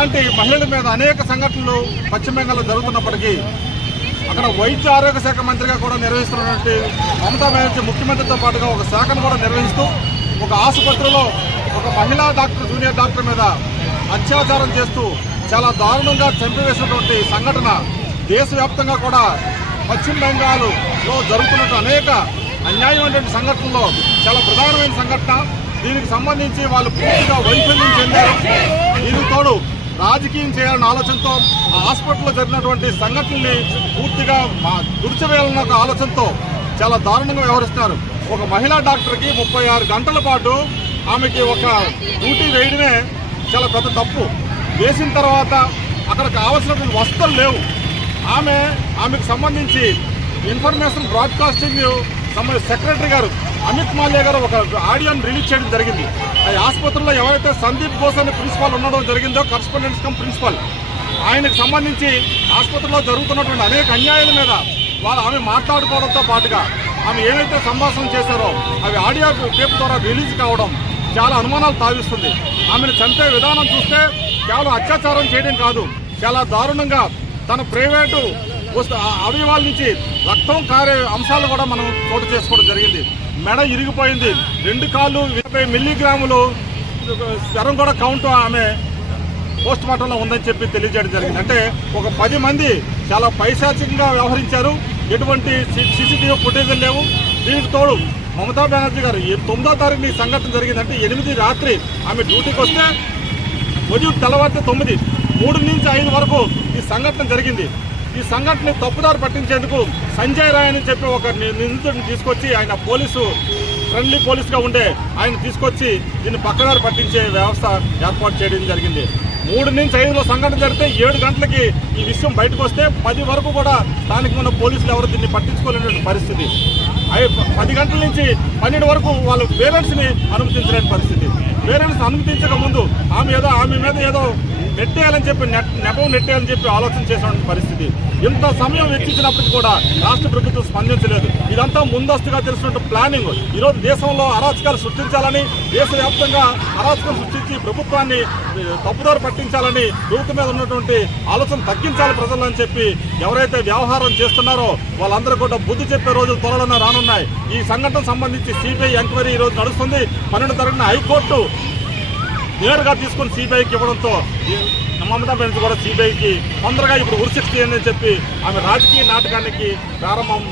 అలాంటి మహిళల మీద అనేక సంఘటనలు పశ్చిమ బెంగాల్లో జరుగుతున్నప్పటికీ అక్కడ వైద్య ఆరోగ్య శాఖ మంత్రిగా కూడా నిర్వహిస్తున్నటువంటి మమతా బెనర్జీ ముఖ్యమంత్రితో పాటుగా ఒక శాఖను కూడా నిర్వహిస్తూ ఒక ఆసుపత్రిలో ఒక మహిళా డాక్టర్ జూనియర్ డాక్టర్ మీద అత్యాచారం చేస్తూ చాలా దారుణంగా చంపివేసినటువంటి సంఘటన దేశవ్యాప్తంగా కూడా పశ్చిమ బెంగాల్లో జరుగుతున్న అనేక అన్యాయమైనటువంటి సంఘటనలో చాలా ప్రధానమైన సంఘటన. దీనికి సంబంధించి వాళ్ళు పూర్తిగా వైఫల్యం చెందారు. దీనికి తోడు రాజకీయం చేయాలన్న ఆలోచనతో ఆ హాస్పిటల్లో జరిగినటువంటి సంఘటనల్ని పూర్తిగా మా- తుడిచివేయాలన్న ఒక ఆలోచనతో చాలా దారుణంగా వ్యవహరిస్తున్నారు. ఒక మహిళా డాక్టర్కి ముప్పై ఆరు గంటల పాటు ఆమెకి ఒక డ్యూటీ వేయడమే చాలా పెద్ద తప్పు. వేసిన తర్వాత అక్కడ కావలసినటువంటి వసతులు లేవు. ఆమె ఆమెకు సంబంధించి ఇన్ఫర్మేషన్ బ్రాడ్కాస్టింగ్ సంబంధించి సెక్రటరీ గారు అమిత్ మాల్యా గారు ఒక ఆడియోని రిలీజ్ చేయడం జరిగింది. ఆ ఆసుపత్రిలో ఎవరైతే సందీప్ ఘోష్ అనే ప్రిన్సిపాల్ ఉండడం జరిగిందో కరస్పాండెన్స్ కమ్ ప్రిన్సిపాల్. ఆయనకు సంబంధించి ఆసుపత్రిలో జరుగుతున్నటువంటి అనేక అన్యాయాల మీద వాళ్ళు ఆమె మాట్లాడుకోవడంతో పాటుగా ఆమె ఏవైతే సంభాషణ చేశారో అవి ఆడియో టేప్ ద్వారా రిలీజ్ కావడం చాలా అనుమానాలు తావిస్తుంది. ఆమెను చంపే విధానం చూస్తే కేవలం అత్యాచారం చేయడం కాదు చాలా దారుణంగా తన ప్రైవేటు అవయవాల నుంచి రక్తం కారే అంశాలు కూడా మనం చోటు చేసుకోవడం జరిగింది. మెడ ఇరిగిపోయింది. రెండు కాళ్ళు ఇరవై మిల్లీగ్రాములు స్వరం కూడా కౌంట్ ఆమె పోస్ట్ మార్టంలో ఉందని చెప్పి తెలియజేయడం జరిగింది. అంటే ఒక పది మంది చాలా పైశాచికంగా వ్యవహరించారు. ఎటువంటి సీసీటీవీ ఫుటేజ్ లేవు. దీనికి తోడు మమతా బెనర్జీ గారు తొమ్మిదో తారీఖు ఈ సంఘటన జరిగిందంటే ఎనిమిది రాత్రి ఆమె డ్యూటీకి వస్తే ఉదయం తెల్లవారితే తొమ్మిది మూడు నుంచి ఐదు వరకు ఈ సంఘటన జరిగింది. ఈ సంఘటనని తప్పుదారు పట్టించేందుకు సంజయ్ రాయ్ అని చెప్పి ఒక నిందితుడిని తీసుకొచ్చి ఆయన పోలీసు ఫ్రెండ్లీ పోలీసుగా ఉండే ఆయన తీసుకొచ్చి దీన్ని పక్కదారి పట్టించే వ్యవస్థ ఏర్పాటు చేయడం జరిగింది. మూడు నుంచి ఐదులో సంఘటన జరిగితే ఏడు గంటలకి ఈ విషయం బయటకు వస్తే పది వరకు కూడా స్థానికమైన పోలీసులు ఎవరు దీన్ని పట్టించుకోలేని పరిస్థితి. పది గంటల నుంచి పన్నెండు వరకు వాళ్ళు పేరెంట్స్ని అనుమతించలేని పరిస్థితి. పేరెంట్స్ అనుమతించక ముందు ఆమె ఏదో ఆమె మీద ఏదో నెట్టేయాలని చెప్పి నెట్ నెపం నెట్టేయాలని చెప్పి ఆలోచన చేసిన పరిస్థితి. ఇంత సమయం వెచ్చించినప్పటికీ కూడా రాష్ట్ర ప్రభుత్వం స్పందించలేదు. ఇదంతా ముందస్తుగా తెలిసినట్టు ప్లానింగ్. ఈరోజు దేశంలో అరాచకాలు సృష్టించాలని దేశవ్యాప్తంగా అరాచకం సృష్టించి ప్రభుత్వాన్ని తప్పుదారు పట్టించాలని ప్రభుత్వం మీద ఉన్నటువంటి ఆలోచన తగ్గించాలి ప్రజలు అని చెప్పి ఎవరైతే వ్యవహారం చేస్తున్నారో వాళ్ళందరూ కూడా బుద్ధి చెప్పే రోజులు త్వరలోనే రానున్నాయి. ఈ సంఘటన సంబంధించి సిబిఐ ఎంక్వైరీ ఈ రోజు నడుస్తుంది. పన్నెండు తరగతిన హైకోర్టు నేరుగా తీసుకొని సిబిఐకి ఇవ్వడంతో మమతా బెనర్జీ కూడా సిబిఐకి తొందరగా ఇప్పుడు ఉరిశిక్ష చేయండి అని చెప్పి ఆమె రాజకీయ నాటకానికి ప్రారంభం